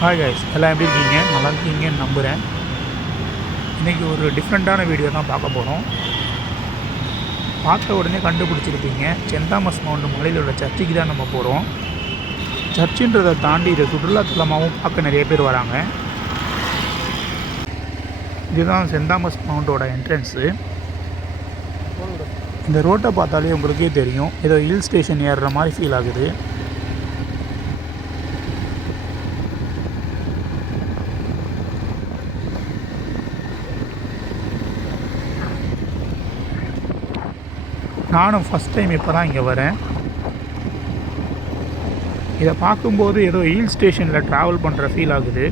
Hi guys, எல்லாம் எப்படி இருக்கீங்க? நல்லா இருக்கீங்கன்னு நம்புகிறேன். இன்றைக்கி ஒரு டிஃப்ரெண்ட்டான வீடியோ தான் பார்க்க போகிறோம். பார்த்த உடனே கண்டுபிடிச்சிருப்பீங்க, சென்ட் தாமஸ் மவுண்ட் மலையில் உள்ள சர்ச்சுக்கு தான் நம்ம போகிறோம். சர்ச்சுன்றதை தாண்டி இதை சுற்றுலாத்தலமாகவும் பார்க்க நிறைய பேர் வராங்க. இதுதான் சென்ட் தாமஸ் மவுண்டோட என்ட்ரன்ஸு. இந்த ரோட்டை பார்த்தாலே உங்களுக்கே தெரியும், ஏதோ ஹில் ஸ்டேஷன் ஏறுற மாதிரி ஃபீல் ஆகுது. நானும் ஃபஸ்ட் டைம் இப்போ தான் இங்கே வரேன். இதை பார்க்கும்போது ஏதோ ஹில் ஸ்டேஷனில் ட்ராவல் பண்ணுற ஃபீல் ஆகுது.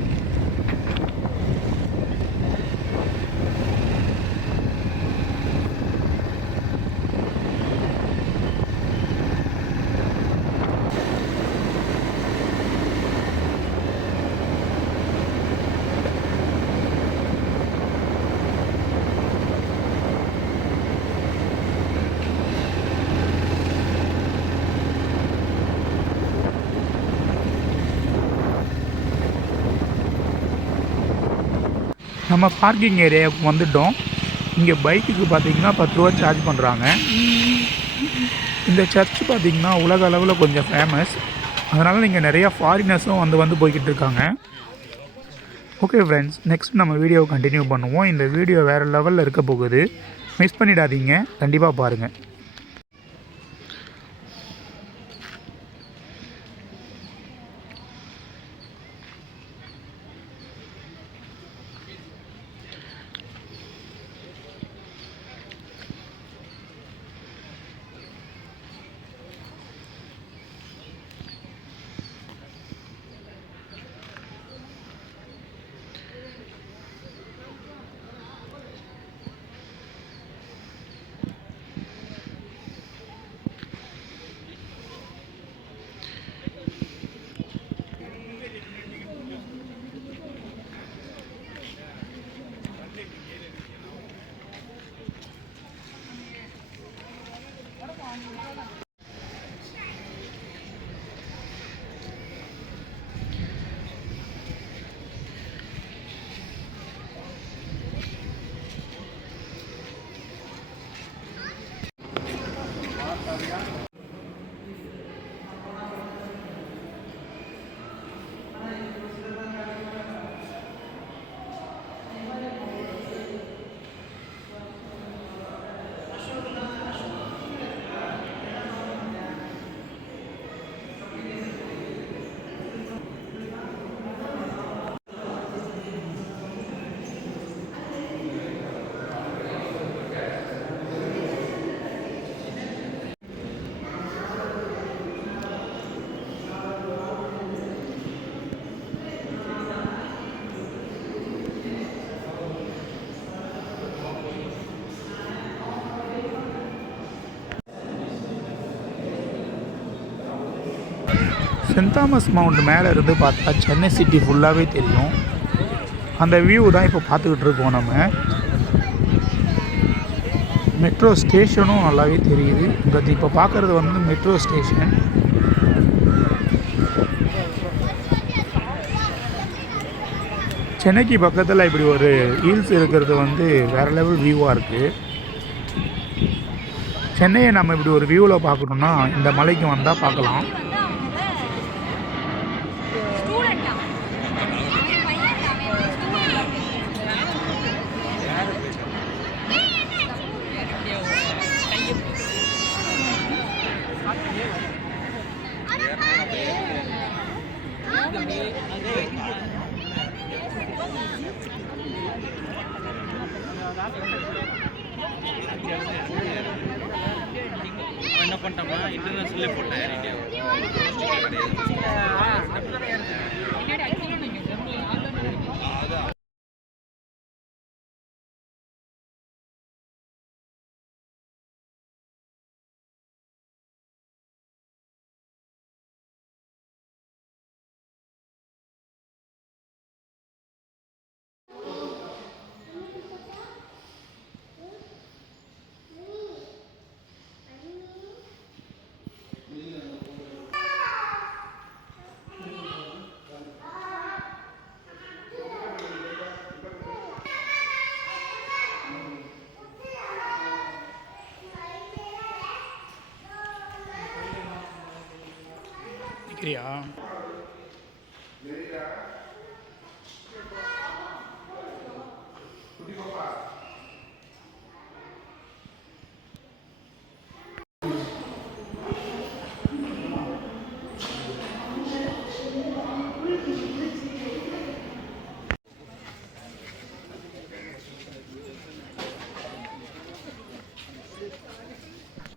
நம்ம பார்க்கிங் ஏரியாவுக்கு வந்துவிட்டோம். இங்கே பைக்குக்கு பார்த்திங்கன்னா 10 ரூபா சார்ஜ் பண்ணுறாங்க. இந்த சர்ச் பார்த்திங்கன்னா உலக அளவில் கொஞ்சம் ஃபேமஸ். அதனால் இங்கே நிறையா ஃபாரினர்ஸும் வந்து போய்கிட்டு இருக்காங்க. ஓகே ஃப்ரெண்ட்ஸ், நெக்ஸ்ட் நம்ம வீடியோவை கண்டினியூ பண்ணுவோம். இந்த வீடியோ வேறு லெவலில் இருக்க போகுது. மிஸ் பண்ணிடாதீங்க, கண்டிப்பாக பாருங்கள். சென்ட் தாமஸ் மவுண்ட் மேலே இருந்து பார்த்தா சென்னை சிட்டி ஃபுல்லாகவே தெரியும். அந்த வியூ தான் இப்போ பார்த்துக்கிட்டு இருக்கோம். நம்ம மெட்ரோ ஸ்டேஷனும் நல்லாவே தெரியுது. இப்போ பார்க்குறது வந்து மெட்ரோ ஸ்டேஷன். சென்னைக்கு பக்கத்தில் இப்படி ஒரு ஹில்ஸ் இருக்கிறது வந்து வேறு லெவல் வியூவாக இருக்குது. சென்னையை நம்ம இப்படி ஒரு வியூவில் பார்க்கணுன்னா இந்த மலைக்கு வந்தால் பார்க்கலாம். என்ன பண்ணிட்டோம்னா இன்டர்நேஷனல்லே போட்டேன் நிற்கிறியா?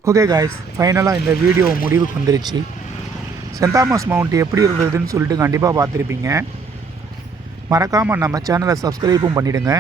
ஓகே காய்ஸ், ஃபைனலாக இந்த வீடியோ முடிவுக்கு வந்துருச்சு. சென்ட் தாமஸ் மவுண்ட் எப்படி இருந்ததுன்னு சொல்லிட்டு கண்டிப்பாக பார்த்துருப்பீங்க. மறக்காமல் நம்ம சேனலை சப்ஸ்கிரைபும் பண்ணிவிடுங்க.